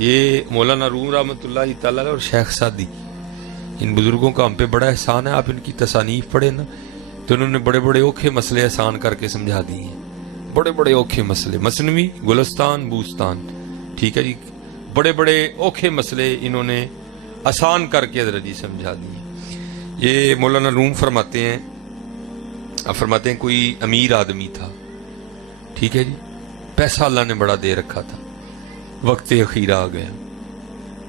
ये मौलाना रूम रहमतुल्लाह तआला और शेख सादी, इन बुजुर्गों का हम पे बड़ा एहसान है। आप इनकी तसानीफ पढ़े ना तो उन्होंने बड़े बड़े औखे मसले आसान करके समझा दिए हैं। बड़े बड़े औखे मसले, मसनवी, गुलस्तान, बूस्तान, ठीक है जी, बड़े बड़े औखे मसले इन्होंने आसान करके हज़रत जी समझा दिए। ये मौलाना रूम फरमाते हैं कोई अमीर आदमी था, ठीक है जी, पैसा अल्लाह ने बड़ा दे रखा था, वक्त अखीरा आ गया,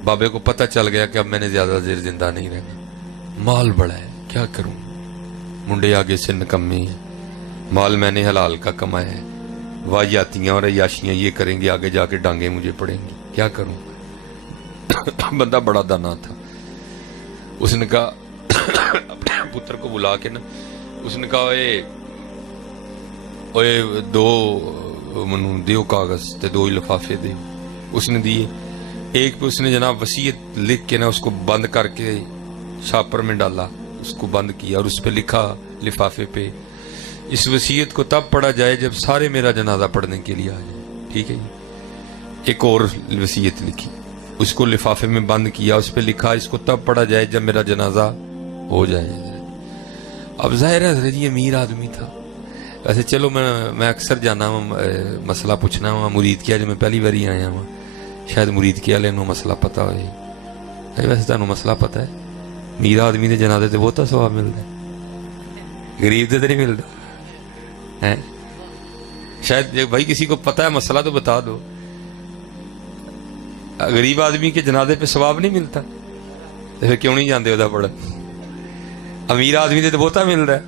बाबे को पता चल गया कि अब मैंने ज्यादा देर जिंदा नहीं रहना, माल बड़ा है, क्या करूं, मुंडे आगे से निकम्मे हैं, माल मैंने हलाल का कमाया है, वाहियातियां और अयाशियां ये करेंगे, आगे जाके डांगे मुझे पड़ेंगी, क्या करूं। बंदा बड़ा दाना था। उसने कहा अपने पुत्र को बुला के ना, उसने कहा ओए दो मनु दियो कागज ते दो ही लिफाफे दे। उसने दिए। एक पे उसने जनाब वसीयत लिख के ना उसको बंद करके छापर में डाला, उसको बंद किया और उस पर लिखा लिफाफे पे, इस वसीयत को तब पढ़ा जाए जब सारे मेरा जनाजा पढ़ने के लिए आ जाए, ठीक है जी। एक और वसीयत लिखी, उसको लिफाफे में बंद किया, उस पर लिखा इसको तब पढ़ा जाए जब मेरा जनाजा हो जाए। अब जाहिर है जी अमीर आदमी था। वैसे चलो मैं अक्सर जाना मसला पूछना वहाँ मुरीद किया, जो मैं पहली बार आया वहाँ, शायद मुरीद किया लेनो मसला पता हो। वैसे तुहानू मसला पता है, अमीर आदमी के जनाजे ते बहुता सवाब मिलता है, गरीब से तो नहीं मिलता है। शायद भाई किसी को पता है मसला तो बता दो। गरीब आदमी के जनाजे पे सवाब नहीं मिलता तो फिर क्यों नहीं जानते उदा पढ़। अमीर आदमी से तो बहुता मिल रहा है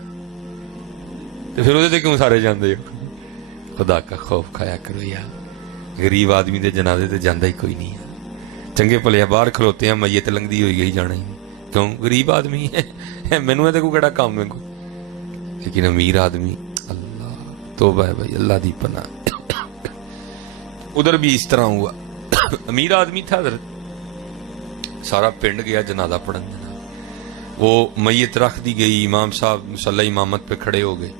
तो फिर उहदे ते क्यों सारे जाते हो। खुदा का खौफ खाया करो यार, गरीब आदमी के जनाजे ते जाता ही कोई नहीं है। चंगे भले बाहर खलोते हैं, मैयत लंघदी हुई गई जाना ही क्यों, गरीब आदमी है, मैनू तो कोई केड़ा काम है कोई। लेकिन अमीर आदमी, अल्लाह तौबा है भाई, अल्लाह दी पनाह। उधर भी इस तरह हुआ। अमीर आदमी था, सारा पिंड गया जनाजा पढ़न। वो मैयत रख दी गई, इमाम साहब मुसल्ला इमामत पे खड़े हो गए।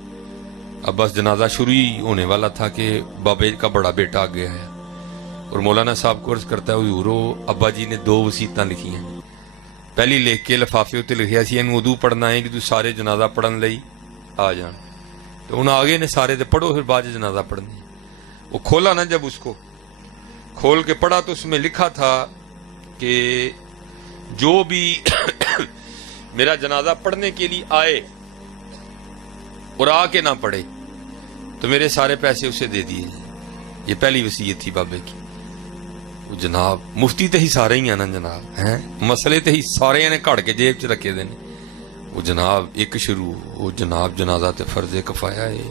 अब बस जनाजा शुरू ही होने वाला था कि बाबे का बड़ा बेटा आ गया है और मौलाना साहब को अर्ज करता है हुजूरो, अब्बा जी ने दो वसीयतां लिखी हैं। पहली लिख के लिफाफे उत्ते लिखिया सी इहनूं उदू पढ़ना है कि तू सारे जनाजा पढ़न लई आ जान, तो हुण आ गए ने सारे, ते पढ़ो फिर बाद जनाजा पढ़नी। वो खोला ना, जब उसको खोल के पढ़ा तो उसमें लिखा था कि जो भी मेरा जनाजा पढ़ने के लिए आए और आके ना पढ़े तो मेरे सारे पैसे उसे दे दिए। ये पहली वसीयत थी बाबे की। वो जनाब मुफ्ती तो ही सारे ही ना जनाब हैं, मसले तो ही सारे ने घड़ के जेब च रखे दे। वो जनाब एक शुरू, वो जनाब जनाजा ते फर्जे कफाया है,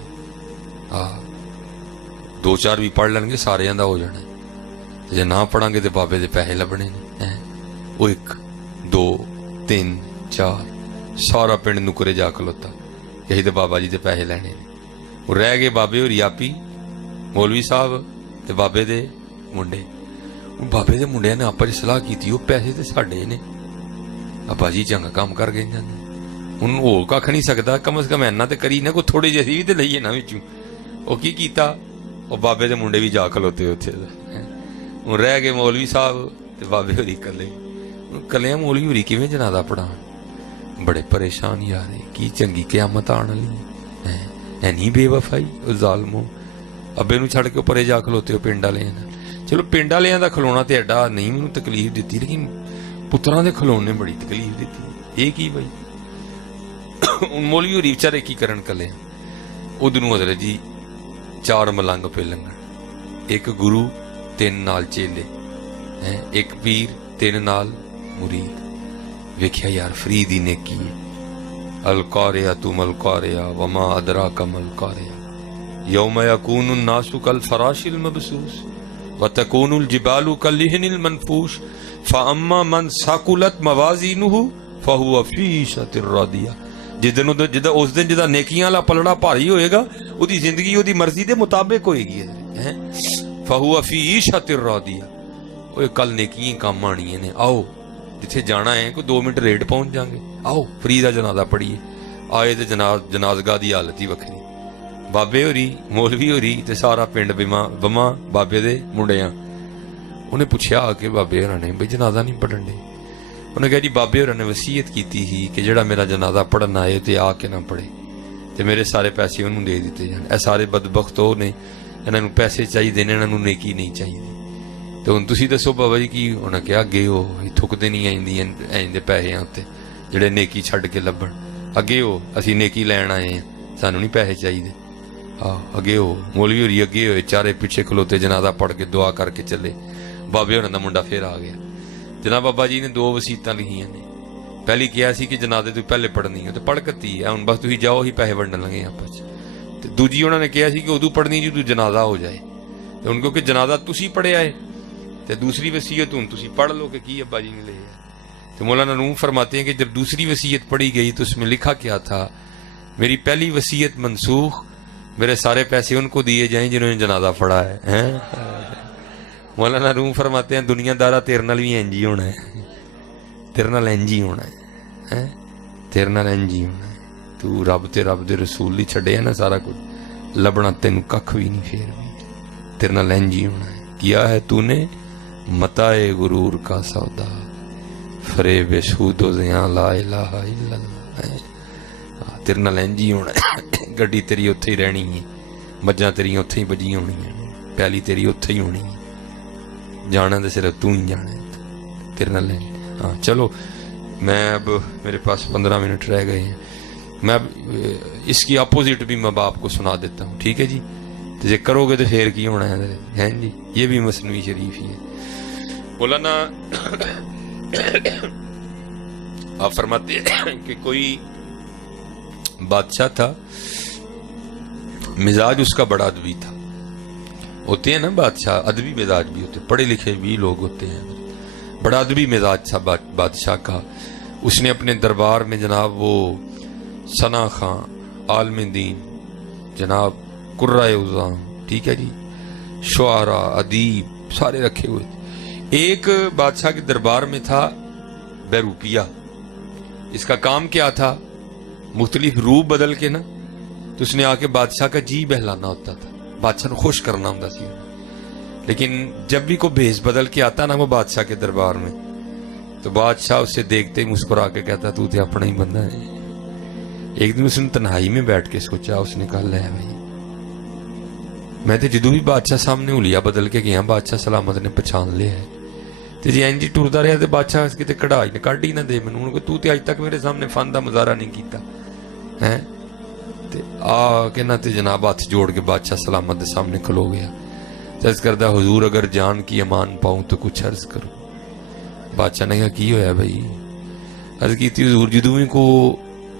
दो चार भी पढ़ लेंगे सारे का हो जाना, जे ना पढ़ांगे तो बाबे दे पैसे लभने ने। वो एक दो तीन चार सारा पिंड नुकरे जा खलोता, यही तो बाबा जी दे पैसे लेने। वो रह गए बाबे होरी आपी, मौलवी साहब ते बाबे दे मुंडे। बाबे दे मुंडिया ने आपस सलाह की, वो पैसे तो साडे ने, बाबा जी चंगा काम कर गए जाने, हुण हो कख नहीं सकता, कम से कम इन्ना तो करी ना, कोई थोड़े ਜਿਹੇ भी तो लईए ना विचों। वो की कीता, वो बाबे दे मुंडे भी जा खलोते उत्थे। हुण रह गए मौलवी साहब ते बाबे होरी कले। कलिया मौलवी होरी किवें जनाजा पढ़ाण, बड़े परेशान यार, की चंगी क़यामत आण वाली है नहीं बेवफाई ज़ालमो। अब्बे नूं छड़ के परे जा खलोते हो पिंड वाले। चलो पिंड वालियां दा खलोना ते एडा नहीं मैनूं तकलीफ दित्ती, लेकिन पुत्रां दे खलोने बड़ी तकलीफ दित्ती। ये की बई हुण मौलवी होरी बेचारे की करन कले। उधरों हज़रत जी चार मलंग पे लंघण, एक गुरु तीन नाल चेले, एक पीर तीन नाल मुरीद। वेख्या यार फरीद ही ने की अलकारिया तुम अलकारिया वमा अदरा कमल कारिया यौम यकूनु नासु कल फराशिल मबसूस व तकूनुल जिबालु कल लिहनिल मनफूश फअम्मा मन साकुलत मवाजीनुहु फहुवा फी ईशतिर रादिया। जिदा उस दिन जिदा नेकियां वाला पलड़ा भारी होएगा, उदी जिंदगी उदी मर्जी दे मुताबिक होएगी। फहुवा फी ईशतिर रादिया, ओए कल नेकियां काम आनियां ने, आओ जिथे जाना है कोई 2 मिनट लेट पहुंच जाएंगे, आओ फ्री का जनाजा पढ़िए। आए तो जनाजगा की हालत ही वखरी, बाबे होरी मौलवी होरी ते सारा पिंड बमा बाबे दे मुंडियां। ਉਹਨੇ ਪੁੱਛਿਆ ਆ ਕੇ ਬਾਬੇ ਹੋਰਾਂ ਨੇ ਬਈ ਜਨਾਜ਼ਾ ਨਹੀਂ ਪੜ੍ਹਨ ਦੇ। ਉਹਨੇ ਕਿਹਾ ਜੀ ਬਾਬੇ ਹੋਰਾਂ ਨੇ ਵਸੀਅਤ ਕੀਤੀ ਸੀ ਕਿ ਜਿਹੜਾ ਮੇਰਾ ਜਨਾਜ਼ਾ ਪੜ੍ਹਨ ਆਏ ਤੇ ਆ ਕੇ ਨਾ ਪੜ੍ਹੇ ਤੇ ਮੇਰੇ ਸਾਰੇ ਪੈਸੇ ਉਹਨੂੰ ਦੇ ਦਿੱਤੇ ਜਾਣ। ਇਹ ਸਾਰੇ ਬਦਬਖਤ ਉਹ ਨੇ, ਇਹਨਾਂ ਨੂੰ ਪੈਸੇ ਚਾਹੀਦੇ ਨੇ, ਇਹਨਾਂ ਨੂੰ ਨੇਕੀ ਨਹੀਂ ਚਾਹੀਦੀ। ਤੇ ਹੁਣ ਤੁਸੀਂ ਦੱਸੋ ਬਾਬਾ ਜੀ ਕੀ? ਉਹਨੇ ਕਿਹਾ ਅੱਗੇ ਉਹ ਥੁੱਕਦੇ ਨਹੀਂ ਆਂਦੀਆਂ ਐਂਦੇ ਪੈਸਿਆਂ ਉੱਤੇ ਜਿਹੜੇ ਨੇਕੀ ਛੱਡ ਕੇ ਲੱਭਣ। ਅੱਗੇ ਉਹ ਅਸੀਂ ਨੇਕੀ ਲੈਣ ਆਏ ਹਾਂ, ਸਾਨੂੰ ਨਹੀਂ ਪੈਸੇ ਚਾਹੀਦੇ। ਅੱਗੇ ਉਹ ਮੌਲਵੀ ਹੋਰੀ ਅੱਗੇ ਹੋਏ, ਚਾਰੇ ਪਿੱਛੇ ਖਲੋਤੇ, ਜਨਾਜ਼ਾ ਪੜ੍ਹ ਕੇ ਦੁਆ ਕਰਕੇ ਚੱਲੇ। ਬਾਬੇ ਹੋਰਾਂ ਦਾ ਮੁੰਡਾ ਫਿਰ ਆ ਗਿਆ। ਜਨਾਬ ਬਾਬਾ ਜੀ ਨੇ 2 ਵਸੀਅਤਾਂ ਲਿਖੀਆਂ ਨੇ। ਪਹਿਲੀ ਕਿਹਾ ਸੀ ਕਿ ਜਨਾਜ਼ੇ ਤੋਂ ਪਹਿਲੇ ਪੜ੍ਹਨੀ ਹੈ ਤੇ ਪੜ੍ਹ ਕੱਤੀ ਹੈ, ਹੁਣ ਬਸ ਤੁਸੀਂ ਜਾਓ ਹੀ ਪੈਸੇ ਵੰਡਣ ਲੱਗੇ ਆਪਸ 'ਚ। ਤੇ ਦੂਜੀ ਉਹਨਾਂ ਨੇ ਕਿਹਾ ਸੀ ਕਿ ਉਦੋਂ ਪੜ੍ਹਨੀ ਜਦੋਂ ਜਨਾਜ਼ਾ ਹੋ ਜਾਏ। ਤੇ ਹੁਣ ਕਿਉਂਕਿ ਜਨਾਜ਼ਾ ਤੁਸੀਂ ਪੜ੍ਹਿਆ ਹੈ ਤੇ दूसरी वसीयत ਹੁਣ ਤੁਸੀਂ पढ़ लो कि की अब्बा जी ने ले है। तो मौलाना रूम फरमाते हैं कि जब दूसरी वसीयत पढ़ी गई तो उसमें लिखा क्या था? मेरी पहली वसीयत मनसूख, मेरे सारे पैसे उनको दिए जाएं जिन्होंने जनाजा पढ़ा है। मौलाना रूम फरमाते हैं दुनियादारा तेरे नाल भी इंज ही होना है, तेरे नाल इंज ही होना है, तेरे नाल इंज ही होना है। तू रब दे रसूल ही छड्डे ना सारा कुछ, लभना तेनू कख भी नहीं, फिर भी तेरे नाल इंज ही होना है। किया है तूने मताए गुरूर का सौदा, फरेब सूदो ज़िया ला इलाहा इल्लल्लाह। तेरे नाल इंज ही होना है। गड्डी तेरी उत्थे ही रहनी है, मज्जां तेरी उत्थे ही बजी होनी है, प्याली तेरी उत्थे ही होनी है, जाना तो सिर्फ तू ही जाना है, तेरे नाल। हाँ चलो, मैं अब मेरे पास 15 मिनट रह गए हैं, मैं अब इसकी अपोजिट भी मैं बाप को सुना देता हूँ, ठीक है जी? तो जे करोगे तो फिर की होना है जी? ये भी मसनवी शरीफ ही है। मौलाना आप फरमाते हैं कि कोई बादशाह था, मिजाज उसका बड़ा अदबी था। होते हैं ना बादशाह, अदबी मिजाज भी होते, पढ़े लिखे भी लोग होते हैं। बड़ा अदबी मिजाज था बादशाह का। उसने अपने दरबार में जनाब वो सना खां, आलम दीन, जनाब कुर्राए उज़ाम, ठीक है जी, शुआरा, अदीब सारे रखे हुए थे। एक बादशाह के दरबार में था बैरूपिया। इसका काम क्या था? मुख्तलिफ रूप बदल के ना, तो उसने आके बादशाह का जी बहलाना होता था, बादशाह को खुश करना होता था। लेकिन जब भी कोई भेष बदल के आता ना वो बादशाह के दरबार में, तो बादशाह उसे देखते ही मुस्कुरा के कहता तू तो अपना ही बंदा है। एक दिन उसने तन्हाई में बैठ के सोचा, उसने कहा ले भाई, मैं तो जदों भी बादशाह सामने हुलिया बदल के गया, बादशाह सलामत ने पछान लिया है। तो जे इंज टुरदा रहा तो बादशाह किते कढ़ाई ने कढ़ ही ना दे मैनू, तू तो अज तक मेरे सामने फन का मुजाहरा नहीं किया है। ते आ के ना ते जनाब हाथ जोड़ के बादशाह सलामत के सामने खलो गया। अर्ज करदा हुजूर अगर जान की अमान पाऊं तो कुछ अर्ज करो। बादशाह ने कहा की होया भाई? अर्ज की हुजूर जदों भी को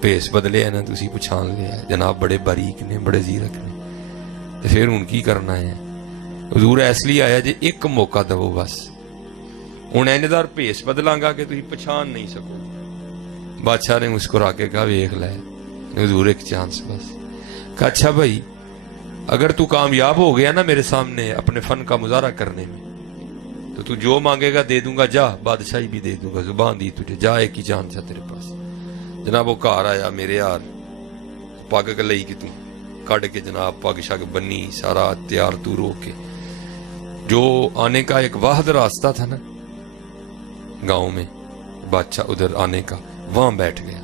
भेस बदलिया ना तुसीं पछान लिया, जनाब बड़े बारीक ने, बड़े जीरक ने, तो फिर हुण की करना है? हुजूर इसलिए आया जे एक मौका दवो बस, हुण इंजदार भेस बदलांगा कि तुसीं पछान नहीं सको। बादशाह ने मुस्कुरा के कहा वेख लै हुजूर एक चांस बस। कहा अच्छा भाई, अगर तू कामयाब हो गया ना मेरे सामने अपने फन का मुजाहरा करने में, तो तू जो मांगेगा दे दूंगा, जा बादशाही भी दे दूंगा, जुबान दी तुझे, जा एक ही चांस है तेरे पास। जनाब वो घर आया, मेरे यार पग लई कि तू कड़ के जनाब पग शग बनी, सारा तैयार तू रो के, जो आने का एक वाहद रास्ता था ना गांव में, बादशाह उधर आने का, वहां बैठ गया।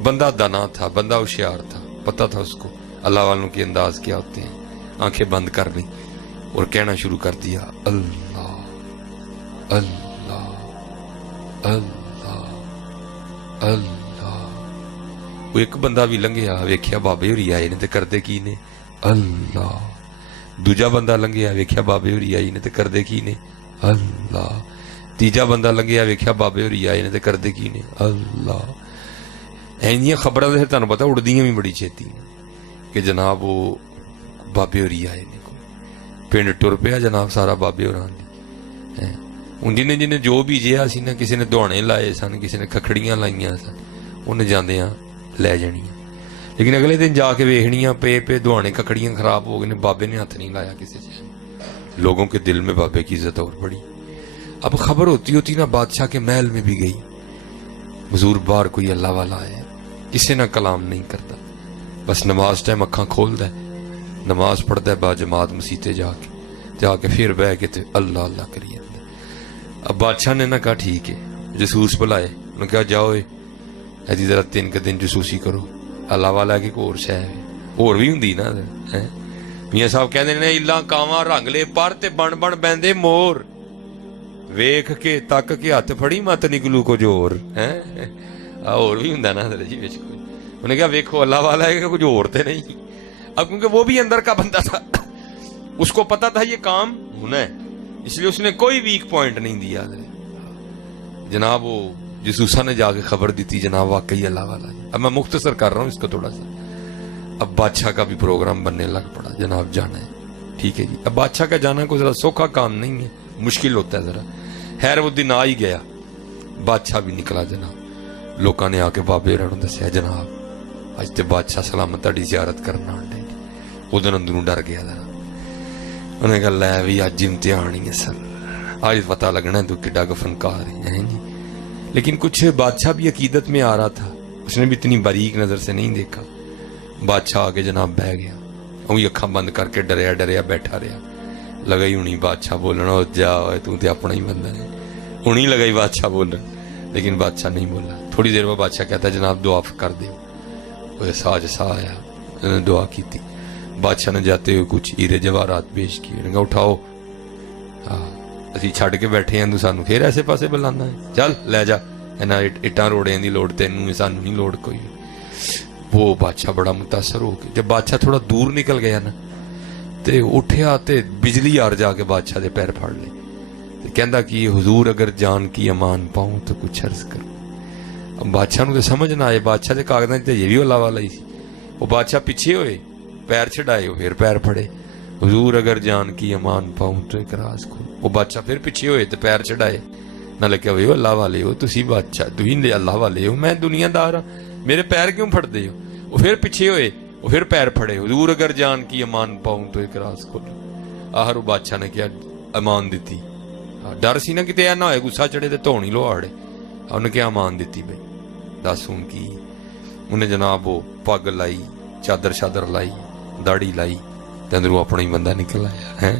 बंदा दाना था, बंदा होशियार था, पता था उसको अल्लाह वालों के अंदाज क्या होते हैं। आंखें बंद कर ली और कहना शुरू कर दिया अल्लाह अल्लाह अल्लाह अल्लाह। वो एक बंदा भी लंघिया, वेख्या बाबे होरी आए ने ते करदे की ने अल्लाह। दूजा बंदा लंघिया, वेख्या बाबे होरी आए ने ते करदे की ने अल्लाह। तीजा बंदा लंघिया, वेख्या बाबे होरी आए ने ते करदे की ने अल्लाह। ऐनियां खबरां ते तुहानूं पता उड़दियां भी बड़ी छेती कि जनाब वो बाबे होरी आए ने, पिंड टुर पिया जनाब सारा बाबे होरां दी। हुण जिन्हें जिन्हें जो भी जिहा सी ना, किसी ने दुहाने लाए सन, किसी ने खखड़ियां लाइयां सन, उन्हें जांदियां लै जानियां। लेकिन अगले दिन जाके वेखनियां पे पे दुहाने खखड़ियां खराब हो गए ने, बाबे ने हथ नहीं लाया किसी से। लोगों के दिल में बाबे की इज्जत और बढ़ी। अब खबर होती होती ना बादशाह के महल में भी गई, हुजूर बाहर कोई अल्लाह वाला आया, किसी ना कलाम नहीं करता, बस नमाज टाइम अखा खोलता है, नमाज पढ़ता है बाजमात मसीते जाके फिर बह के ते अल्लाह अल्लाह करी जाता। अब बादशाह ने ना कहा ठीक है, जसूस बुलाए, उन्होंने कहा जाओ ਇਹਦੀ जरा 3 दिन जसूसी करो, अल्लाह वाला की होर शह होर भी हुंदी ना है। मियां साहब कहते ने इला कावां रंग ले पर ते बन बन बैंदे मोर, वेख के तक के हथ फड़ी मत निकलू कुछ होर है। होर भी हुंदा ना जी विच कोई। उन्हें कहा वेखो अल्लाह वाला है कि कुछ और तो नहीं। अब क्योंकि वो भी अंदर का बंदा था, उसको पता था ये काम होना है, इसलिए उसने कोई वीक पॉइंट नहीं दिया। जनाब वो जसूसा ने जाके खबर दी थी जनाब वाकई अल्लाह वाला है। अब मैं मुख्तसर कर रहा हूँ इसको थोड़ा सा। अब बादशाह का भी प्रोग्राम बनने लग पड़ा, जनाब जाना है, ठीक है जी। अब बादशाह का जाना कोई जरा सौखा काम नहीं है, मुश्किल होता है जरा। खैर वो दिन आ ही गया, बादशाह भी निकला जनाब। लोगों ने आके बाबे होरां नूं दस्सिया जनाब अज ते बादशाह सलामत तुहाडी ज़ियारत करन आंदे। उहदे अंदरों डर गया जरा। उन्हें कहा लै भी अज इम्तिहान ही है सर, आज पता लगना तू किड्डा फनकार है जी। लेकिन कुछ बादशाह भी अकीदत में आ रहा था, उसने भी इतनी बारीक नजर से नहीं देखा। बादशाह आके जनाब बह गया, वही अखां बंद करके डरिया डरिया बैठा रहा। लगा ही हुणी बादशाह बोलना, जा तू तो अपना ही बंदा है, हुणी लगा ही बादशाह बोलन, लेकिन बादशाह नहीं बोला। थोड़ी देर बाद बादशाह कहता जनाब दुआ कर दो। साज सा आया, उन्होंने दुआ की थी। बादशाह ने जाते हुए कुछ हीरे जवाहरात पेश किए। उन्होंने कहा उठाओ, ਅਸੀਂ ਛੱਡ ਕੇ ਬੈਠੇ ਆਂ, ਤੂੰ ਸਾਨੂੰ ਫੇਰ ਐਸੇ ਪਾਸੇ ਬੁਲਾਉਂਦਾ ਹੈ, ਚੱਲ ਲੈ ਜਾ, ਇਹਨਾਂ ਇੱਟਾਂ ਰੋੜਿਆਂ ਦੀ ਲੋੜ ਤੈਨੂੰ, ਸਾਨੂੰ ਨਹੀਂ ਲੋੜ ਕੋਈ। वो बादशाह बड़ा मुतासर हो गया। जब बादशाह थोड़ा दूर निकल गया ना ते उठिया ते बिजली यार जाके बादशाह दे पैर फाड़ ले ते कहंदा कि हुजूर अगर जान की अमान पाऊं तो कुछ अर्ज करूं। अब बादशाह नूं ते समझ ना आए, बादशाह दे कागजां ते ये भी अल्लाह वाला ही सी। वो बादशाह पीछे होए, पैर छड़ाए, फिर पैर फड़े, हुजूर अगर जान की अमान पाऊं तो एक राज खोल। वो बादशाह फिर पीछे होए ते पैर चढ़ाए, नाले क्या हो अल्लाह वाले हो तुसी, बादशाह तुसीं अल्लाह वाले हो, मैं दुनियादार हाँ, मेरे पैर क्यों फड़ते हो। वो फिर पीछे होए, वो फिर पैर फड़े, हुजूर अगर जान की अमान पाऊं तो एक राज खोलो। आखिर वो बादशाह ने क्या अमान दी, डर सी ना किते ऐ ना होए गुस्सा चढ़े ते धौनी लोहाड़े। उन्हें क्या अमान दी बई, दस हुण की। उन्हें जनाब वो पग लाई, चादर शादर लाई, दाड़ी लाई, ते अंदरों अपना ही बंदा निकल आया है।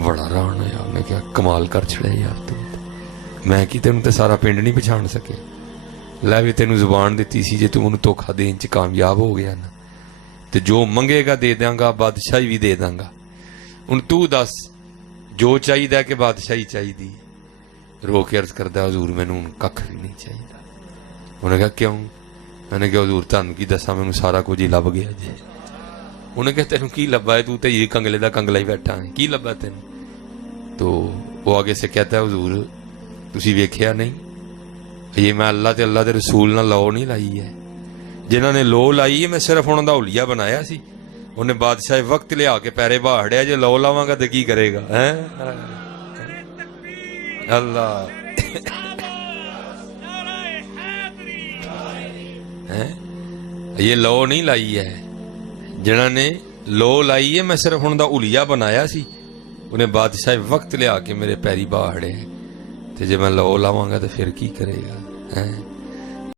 बड़ा हैरान होया, उन्हें क्या कमाल कर छड़े यार तू, मैं कि तेनू ते सारा पिंड नहीं पछाण सके। लै भी तेनू जुबान दी सी, जे तू मैनू धोखा देन च कामयाब हो गया ना ते जो मंगेगा दे देंगा, बादशाही भी दे देंगा। हुण तू दस जो चाहिए कि बादशाही चाहिए। रो के अर्ज करदा हजूर मैनू हुण कख भी नहीं चाहिए। उन्हें कहा क्यों? मैंने कहा हजूर तुहानू की दसा, मैनू सारा कुछ ही लभ गया जी। उन्हें कहा तेनू की लभा है, तू तो ये कंगले का कंगला ही बैठा है, की लभा तेन? तो वो आगे से कहता है हजूर तुसी वेख्या नहीं, ये मैं अल्लाह ते अल्लाह दे रसूल नाल लौ नहीं लाई है, जिन्हां ने लो लाई है मैं सिर्फ उन्हां दा हुलिया बनाया सी। उन्हें बादशाह वक्त लिया के पैरे बाहड़िया, जे लो लावांगा तो की करेगा है। अल्लाह है, ये लो नहीं लाई है, जिन्हां ने लो लाई है मैं सिर्फ उन्हां दा हुलिया बनाया सी। उन्हें बादशाह वक्त लिया के मेरे पैरी बाहड़े, ते जे मैं लो लावांगा तो फिर की करेगा है।